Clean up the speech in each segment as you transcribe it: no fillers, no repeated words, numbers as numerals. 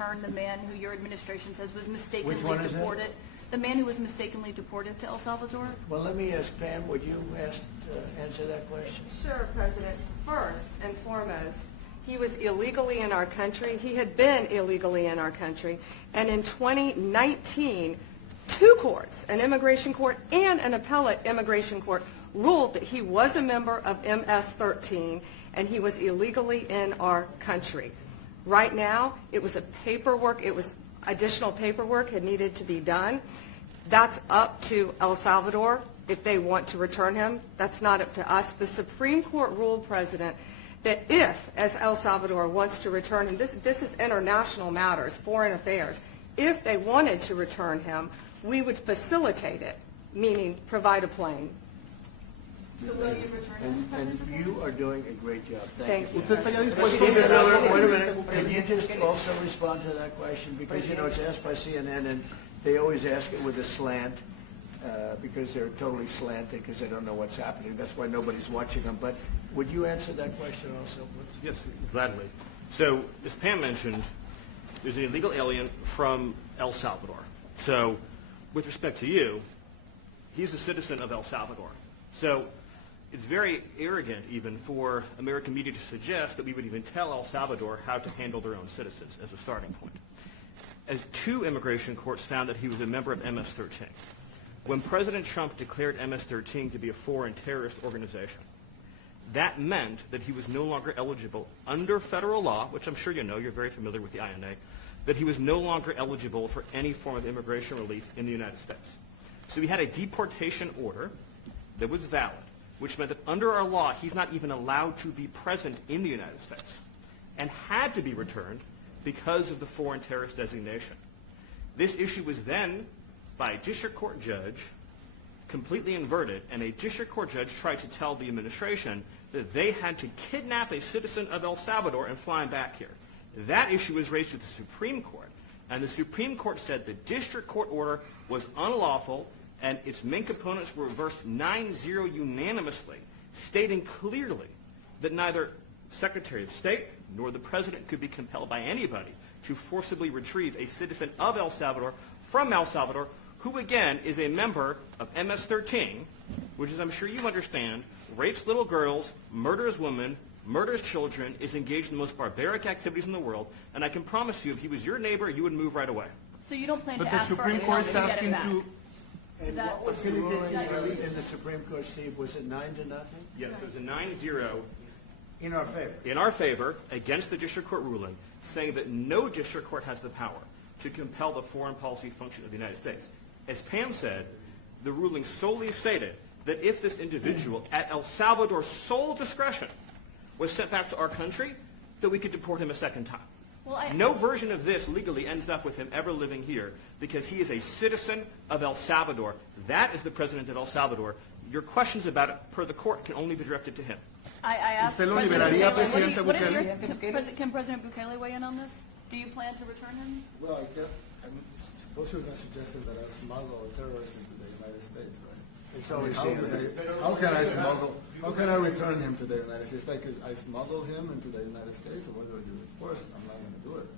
return the man who your administration says was mistakenly is deported? The man who was mistakenly deported to El Salvador? Well, let me ask Pam, would you answer that question? Sure, President. First and foremost, he was illegally in our country. He had been illegally in our country. And in 2019, two courts, an immigration court and an appellate immigration court, ruled that he was a member of MS-13 and he was illegally in our country. Right now, it was additional paperwork had needed to be done. That's up to El Salvador if they want to return him. That's not up to us. The Supreme Court ruled, President, that if, as El Salvador wants to return him, this is international matters, foreign affairs, if they wanted to return him, we would facilitate it, meaning provide a plane. So will you return him? And you are doing a great job. Thank you. Wait a minute. Can you just also respond to that question? Because, you know, it's asked by CNN, and they always ask it with a slant because they're totally slanted because they don't know what's happening. That's why nobody's watching them. But would you answer that question also? Yes, gladly. So, as Pam mentioned, there's an illegal alien from El Salvador. So, with respect to you, he's a citizen of El Salvador. So, it's very arrogant even for American media to suggest that we would even tell El Salvador how to handle their own citizens as a starting point. As two immigration courts found that he was a member of MS-13. When President Trump declared MS-13 to be a foreign terrorist organization, that meant that he was no longer eligible under federal law, which I'm sure you know, you're very familiar with the INA, that he was no longer eligible for any form of immigration relief in the United States. So he had a deportation order that was valid, which meant that under our law, he's not even allowed to be present in the United States and had to be returned because of the foreign terrorist designation. This issue was then, by a district court judge, completely inverted, and a district court judge tried to tell the administration that they had to kidnap a citizen of El Salvador and fly him back here. That issue was raised with the Supreme Court, and the Supreme Court said the district court order was unlawful and its main components were reversed 9-0 unanimously, stating clearly that neither Secretary of State nor the President could be compelled by anybody to forcibly retrieve a citizen of El Salvador from El Salvador, who again is a member of MS-13, which, as I'm sure you understand, rapes little girls, murders women, murders children, is engaged in the most barbaric activities in the world, and I can promise you if he was your neighbor, you would move right away. So you don't plan But to the ask for Supreme Court's to get him asking back? to. And what was the ruling in the Supreme Court, Steve? Was it 9-0? Yes, it was a 9-0 In our favor. in our favor against the district court ruling, saying that no district court has the power to compel the foreign policy function of the United States. As Pam said, the ruling solely stated that if this individual, at El Salvador's sole discretion, was sent back to our country, that we could deport him a second time. Well, No version of this legally ends up with him ever living here because he is a citizen of El Salvador. That is the president of El Salvador. Your questions about it, per the court, can only be directed to him. I asked ¿Usted lo President liberaría, Bukele, Presidente what is Bukele? can President Bukele weigh in on this? Do you plan to return him? Well, I suppose you're not suggesting that I smuggle a terrorist into the United States, right? It's always How can I smuggle? How can I return him to the United States? Like, I smuggle him into the United States, or what do I do? Of course, I'm not going to do it.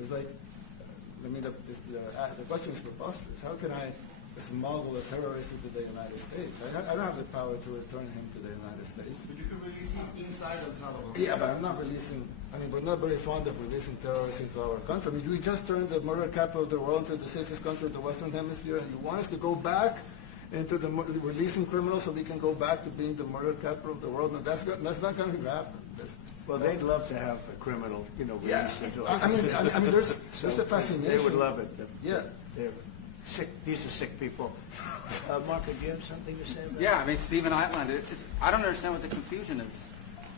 It's like, I mean, the question is preposterous. How can I smuggle a terrorist into the United States? I don't have the power to return him to the United States. But you can release him inside El Salvador. Yeah, but I'm not releasing. I mean, we're not very fond of releasing terrorists into our country. I mean, we just turned the murder capital of the world into the safest country of the Western Hemisphere, and you want us to go back into releasing criminals so we can go back to being the murder capital of the world? No, that's not going to happen. Well, they'd love to have a criminal, released into I mean, there's a fascination. They would love it. Yeah. They're sick. These are sick people. Mark, do you have something to say about that? Yeah, I mean, Stephen Island, I don't understand what the confusion is.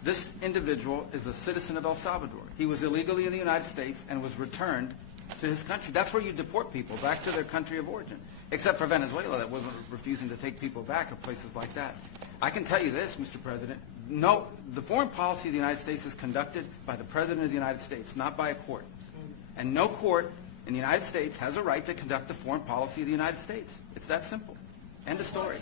This individual is a citizen of El Salvador. He was illegally in the United States and was returned to his country. That's where you deport people, back to their country of origin, except for Venezuela that wasn't refusing to take people back of places like that. I can tell you this, Mr. President. No, the foreign policy of the United States is conducted by the President of the United States, not by a court. And no court in the United States has a right to conduct the foreign policy of the United States. It's that simple. End of story.